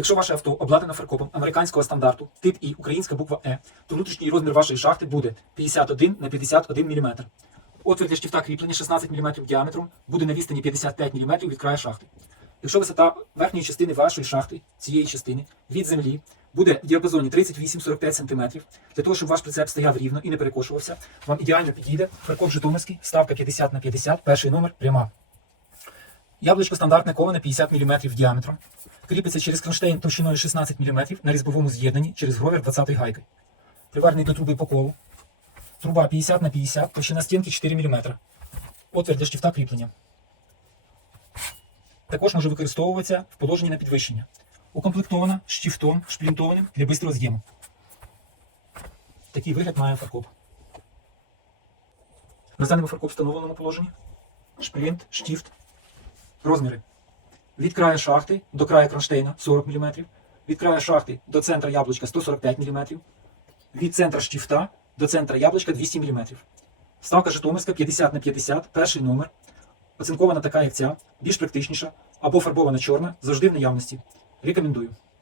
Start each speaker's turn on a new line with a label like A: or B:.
A: Якщо ваше авто обладнано фаркопом американського стандарту, тип І, українська буква Е, то внутрішній розмір вашої шахти буде 51 на 51 мм. Отвір для штифта кріплення 16 мм діаметром буде на відстані 55 мм від краю шахти. Якщо висота верхньої частини вашої шахти, цієї частини, від землі, буде в діапазоні 38-45 см, для того, щоб ваш прицеп стояв рівно і не перекошувався, вам ідеально підійде фаркоп Житомирський, ставка 50 на 50, перший номер, пряма. Яблучко стандартне коване 50 мм діаметром. Кріпиться через кронштейн товщиною 16 мм на різьбовому з'єднанні через гровер 20 гайки. Приварений до труби по колу. Труба 50 на 50, товщина стінки 4 мм. Отвір для штифта кріплення. Також може використовуватися в положенні на підвищення. Укомплектована штифтом шплінтованим для бистрого з'єму. Такий вигляд має фаркоп. На даному фаркоп встановленому положенні. Шплінт, штифт, Розміри. Від краю шахти до краю кронштейна 40 мм, від краю шахти до центра яблучка 145 мм, від центра штіфта до центра яблучка 200 мм. Ставка Житомирська 50 на 50, перший номер. Оцинкована така, як ця, більш практичніша, або фарбована чорна, завжди в наявності. Рекомендую.